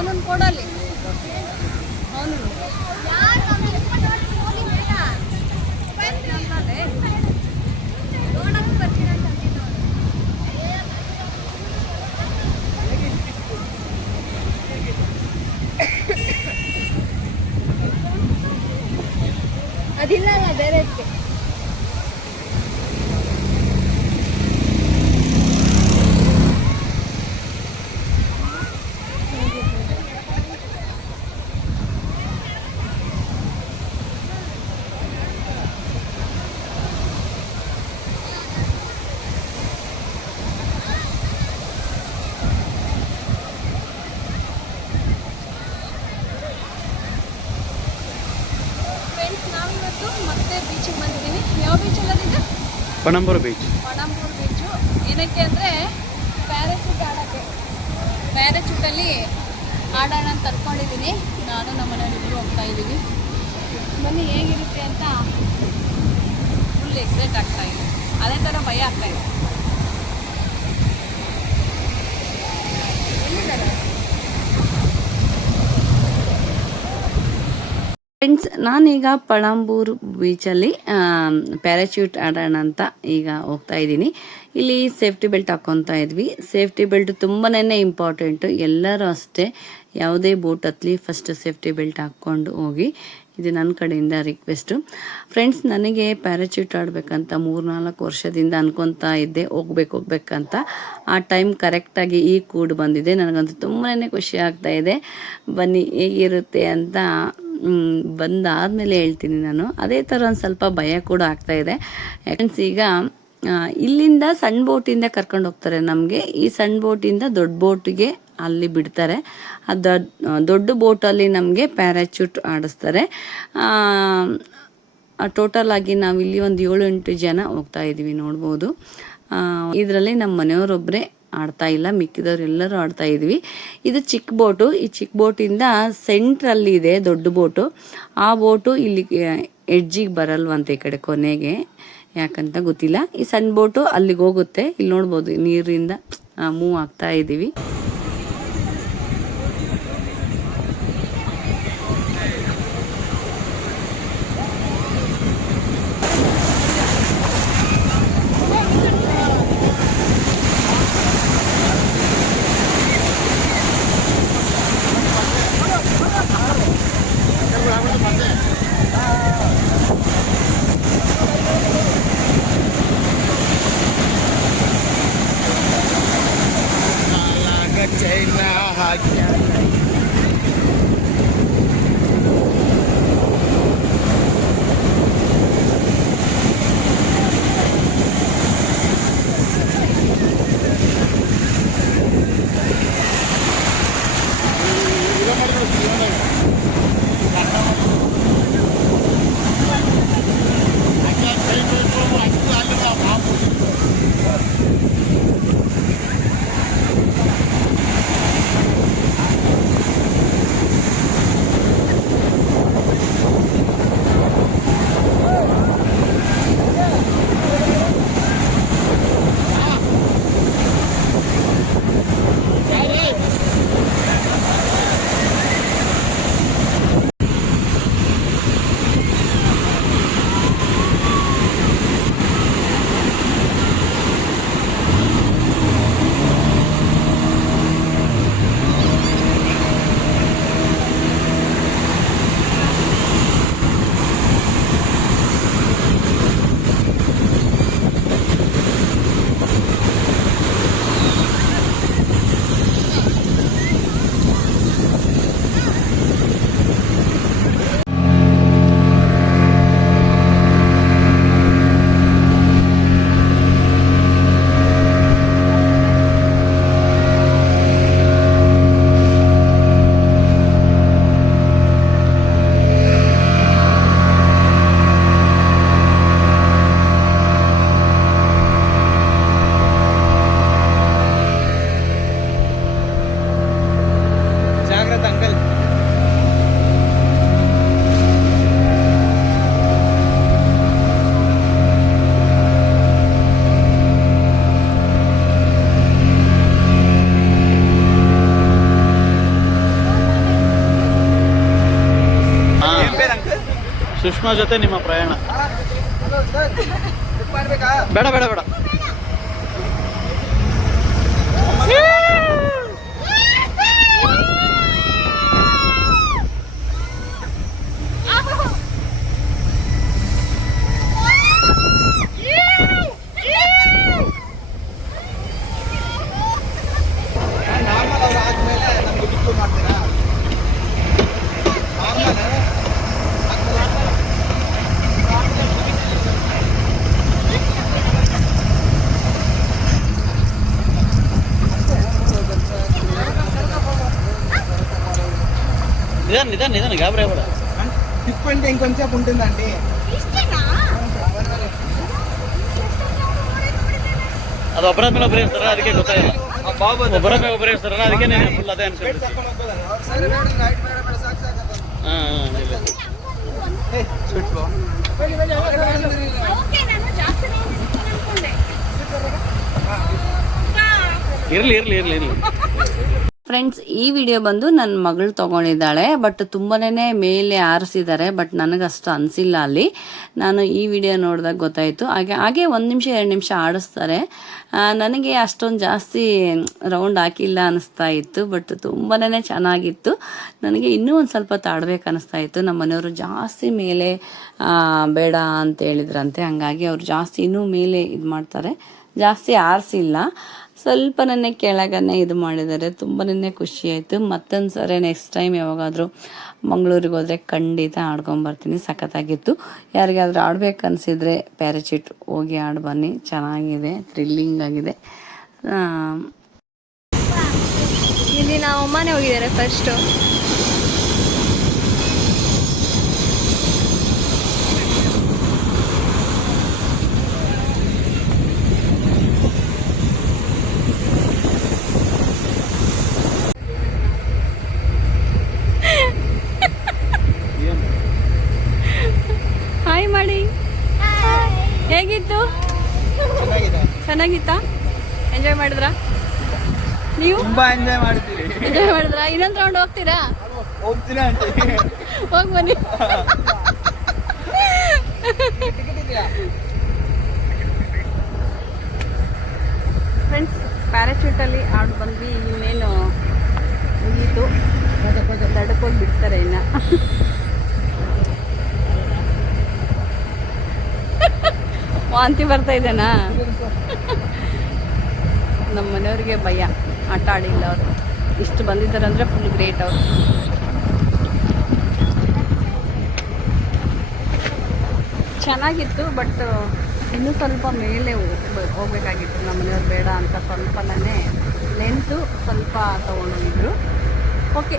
ಅವನನ್ನು ಕೊಡಲಿ ಅವನು ಅದಿಲ್ಲ ಬೇರೆ ಮತ್ತೆ ಬೀಚಿಗೆ ಬಂದಿದ್ದೀವಿ. ಯಾವ ಬೀಚ್ ಅಲ್ಲದಿದೆ? ಪಣಂಬೂರು ಬೀಚ್. ಪಣಂಬೂರು ಬೀಚು ಏನಕ್ಕೆ ಅಂದರೆ ಪ್ಯಾರಾಚೂಟ್ ಆಡೋಕ್ಕೆ. ಪ್ಯಾರಾಚೂಟಲ್ಲಿ ಆಡೋಣ ಅಂತ ಅಂದ್ಕೊಂಡಿದ್ದೀನಿ. ನಾನು ನಮ್ಮ ಮನೆಯಲ್ಲಿಬ್ಬರು ಹೋಗ್ತಾ ಇದ್ದೀವಿ. ಬನ್ನಿ ಹೇಗಿರುತ್ತೆ ಅಂತ ಫುಲ್ ಎಕ್ಸೈಟ್ ಆಗ್ತಾ ಇದೆ. ಅದೇ ಥರ ಭಯ ಆಗ್ತಾ ಇದೆ. ಫ್ರೆಂಡ್ಸ್, ನಾನೀಗ ಪಣಂಬೂರು ಬೀಚಲ್ಲಿ ಪ್ಯಾರಾಚ್ಯೂಟ್ ಆಡೋಣ ಅಂತ ಈಗ ಹೋಗ್ತಾ ಇದ್ದೀನಿ. ಇಲ್ಲಿ ಸೇಫ್ಟಿ ಬೆಲ್ಟ್ ಹಾಕ್ಕೊತಾ ಇದ್ವಿ. ಸೇಫ್ಟಿ ಬೆಲ್ಟ್ ತುಂಬಾ ಇಂಪಾರ್ಟೆಂಟು. ಎಲ್ಲರೂ ಅಷ್ಟೇ, ಯಾವುದೇ ಬೋಟ್ ಹತ್ತಲಿ ಫಸ್ಟ್ ಸೇಫ್ಟಿ ಬೆಲ್ಟ್ ಹಾಕ್ಕೊಂಡು ಹೋಗಿ. ಇದು ನನ್ನ ಕಡೆಯಿಂದ ರಿಕ್ವೆಸ್ಟು. ಫ್ರೆಂಡ್ಸ್, ನನಗೆ ಪ್ಯಾರಾಚ್ಯೂಟ್ ಆಡಬೇಕಂತ 3-4 ವರ್ಷದಿಂದ ಅನ್ಕೊತಾ ಇದ್ದೆ, ಹೋಗ್ಬೇಕಂತ. ಆ ಟೈಮ್ ಕರೆಕ್ಟಾಗಿ ಈ ಕೂಡ್ ಬಂದಿದೆ. ನನಗಂತೂ ತುಂಬಾ ಖುಷಿ ಆಗ್ತಾ ಇದೆ. ಬನ್ನಿ ಹೇಗಿರುತ್ತೆ ಅಂತ ಬಂದಾದಮೇಲೆ ಹೇಳ್ತೀನಿ ನಾನು. ಅದೇ ಥರ ಒಂದು ಸ್ವಲ್ಪ ಭಯ ಕೂಡ ಆಗ್ತಾ ಇದೆ. ಯಾಕಂದ್ರೆ ಈಗ ಇಲ್ಲಿಂದ ಸಣ್ಣ ಬೋಟಿಂದ ಕರ್ಕೊಂಡು ಹೋಗ್ತಾರೆ ನಮಗೆ. ಈ ಸಣ್ಣ ಬೋಟಿಂದ ದೊಡ್ಡ ಬೋಟಿಗೆ ಅಲ್ಲಿ ಬಿಡ್ತಾರೆ. ದೊಡ್ಡ ಬೋಟಲ್ಲಿ ನಮಗೆ ಪ್ಯಾರಾಚ್ಯೂಟ್ ಆಡಿಸ್ತಾರೆ. ಟೋಟಲ್ ಆಗಿ ನಾವಿಲ್ಲಿ ಒಂದು 7-8 ಜನ ಹೋಗ್ತಾ ಇದ್ದೀವಿ, ನೋಡ್ಬೋದು. ಇದರಲ್ಲಿ ನಮ್ಮ ಮನೆಯವರೊಬ್ಬರೇ ಆಡ್ತಾ ಇಲ್ಲ, ಮಿಕ್ಕಿದವರೆಲ್ಲರೂ ಆಡ್ತಾ ಇದ್ವಿ. ಇದು ಚಿಕ್ಕ ಬೋಟು. ಈ ಚಿಕ್ಕ ಬೋಟಿಂದ ಸೆಂಟ್ರಲ್ಲಿ ಇದೆ ದೊಡ್ಡ ಬೋಟು. ಆ ಬೋಟು ಇಲ್ಲಿ ಎಡ್ಜಿಗೆ ಬರಲ್ವಂತೆ, ಈ ಕಡೆ ಕೊನೆಗೆ, ಯಾಕಂತ ಗೊತ್ತಿಲ್ಲ. ಈ ಸಣ್ಣ ಬೋಟು ಅಲ್ಲಿಗೆ ಹೋಗುತ್ತೆ. ಇಲ್ಲಿ ನೋಡ್ಬೋದು ನೀರಿಂದ ಮೂವ್ ಆಗ್ತಾ ಇದ್ದೀವಿ. ಸುಷ್ಮಾ ಜೊತೆ ನಿಮ್ಮ ಪ್ರಯಾಣ. ಬೇಡ ಬೇಡ ಬೇಡ. నిదాన్ని నిదాన్ని గాబరే కూడా టిప్ అంటే ఇంకొంచెం ఉంటుందండి. ಅದು ಒಬ್ಬರ ಮೇಲೆ ಒಬ್ಬರು ಇರ್ತಾರ, ಅದಕ್ಕೆ ಗೊತ್ತಾಗಲ್ಲ. ಒಬ್ಬರ ಮೇಲೆ ಒಬ್ಬರು ಇರ್ತಾರಲ್ಲ, ಅದಕ್ಕೆ నేను ಫುಲ್ ಅದೇ ಅನ್ಸುತ್ತೆ. ಇರ್ಲಿ ಇರ್ಲಿ ಇರ್ಲಿ ಇರ್ಲಿ. ಫ್ರೆಂಡ್ಸ್, ಈ ವಿಡಿಯೋ ಬಂದು ನನ್ನ ಮಗಳು ತೊಗೊಂಡಿದ್ದಾಳೆ. ಬಟ್ ತುಂಬಾನೇ ಮೇಲೆ ಆರಿಸಿದ್ದಾರೆ. ಬಟ್ ನನಗಷ್ಟು ಅನಿಸಿಲ್ಲ ಅಲ್ಲಿ. ನಾನು ಈ ವಿಡಿಯೋ ನೋಡಿದಾಗ ಗೊತ್ತಾಯಿತು. ಹಾಗೆ 1 ನಿಮಿಷ 2 ನಿಮಿಷ ಆಡಿಸ್ತಾರೆ. ನನಗೆ ಅಷ್ಟೊಂದು ಜಾಸ್ತಿ ರೌಂಡ್ ಹಾಕಿಲ್ಲ ಅನಿಸ್ತಾ ಇತ್ತು. ಬಟ್ ತುಂಬಾನೇ ಚೆನ್ನಾಗಿತ್ತು. ನನಗೆ ಇನ್ನೂ ಒಂದು ಸ್ವಲ್ಪ ತಾಡ್ಬೇಕು ಅನಿಸ್ತಾ ಇತ್ತು. ನಮ್ಮ ಮನೆಯವರು ಜಾಸ್ತಿ ಮೇಲೆ ಬೇಡ ಅಂತ ಹೇಳಿದ್ರಂತೆ. ಹಂಗಾಗಿ ಅವ್ರು ಜಾಸ್ತಿ ಇನ್ನೂ ಮೇಲೆ ಇದು ಮಾಡ್ತಾರೆ. ಜಾಸ್ತಿ ಆರಿಸಿಲ್ಲ, ಸ್ವಲ್ಪ ನನ್ನ ಕೆಳಗನೆ ಇದು ಮಾಡಿದ್ದಾರೆ. ತುಂಬಾನೇ ಖುಷಿ ಆಯಿತು. ಮತ್ತೊಂದು ಸರಿ ನೆಕ್ಸ್ಟ್ ಟೈಮ್ ಯಾವಾಗಾದರೂ ಮಂಗಳೂರಿಗೆ ಹೋದರೆ ಖಂಡಿತ ಆಡ್ಕೊಂಬರ್ತೀನಿ. ಸಖತ್ತಾಗಿತ್ತು. ಯಾರಿಗಾದ್ರೂ ಆಡ್ಬೇಕು ಅನಿಸಿದರೆ ಪ್ಯಾರಾಚೂಟ್ ಹೋಗಿ ಆಡಿ ಬನ್ನಿ. ಚೆನ್ನಾಗಿದೆ, ಥ್ರಿಲ್ಲಿಂಗ್ ಆಗಿದೆ. ಇಲ್ಲಿ ನಾವು ಅಮ್ಮನೇ ಹೋಗಿದ್ದಾರೆ ಫಸ್ಟು. ಹಾಯ್ ಮಾಡಿ. ಹೇಗಿತ್ತು? ಚೆನ್ನಾಗಿತ್ತಾ? ಎಂಜಾಯ್ ಮಾಡಿದ್ರಾ ನೀವು? ತುಂಬಾ ಎಂಜಾಯ್ ಮಾಡ್ತೀರಿ. ಎಂಜಾಯ್ ಮಾಡಿದ್ರಾ? ಇನ್ನೊಂದು ರೌಂಡ್ ಹೋಗ್ತೀರಾ? ಹೋಗ್ತೀರಾ ಅಂತ ಹೋಗಿ ಬನ್ನಿ. ಫ್ರೆಂಡ್ಸ್, ಪ್ಯಾರಾಚೂಟಲ್ಲಿ ಆಡಿ ಬಂದ್ವಿ. ಇನ್ನೇನು ಮುಗೀತು. ದಡಕ್ಕೋಗಿ ಬಿಡ್ತಾರೆ ಇನ್ನ. ವಾಂತಿ ಬರ್ತಾ ಇದೆನಾ? ನಮ್ಮ ಮನೆಯವ್ರಿಗೆ ಭಯ, ಆಟ ಆಡಿಲ್ಲ ಅವರು. ಇಷ್ಟು ಬಂದಿದ್ದಾರೆ ಅಂದರೆ ಫುಲ್ ಗ್ರೇಟ್ ಅವರು. ಚೆನ್ನಾಗಿತ್ತು. ಬಟ್ ಇನ್ನೂ ಸ್ವಲ್ಪ ಮೇಲೆ ಹೋಗ್ಬೇಕಾಗಿತ್ತು. ನಮ್ಮ ಮನೆಯವ್ರು ಬೇಡ ಅಂತ ಸ್ವಲ್ಪನೇ ಲೆಂತು ಸ್ವಲ್ಪ ತೊಗೊಂಡೋಗಿದ್ರು. ಓಕೆ,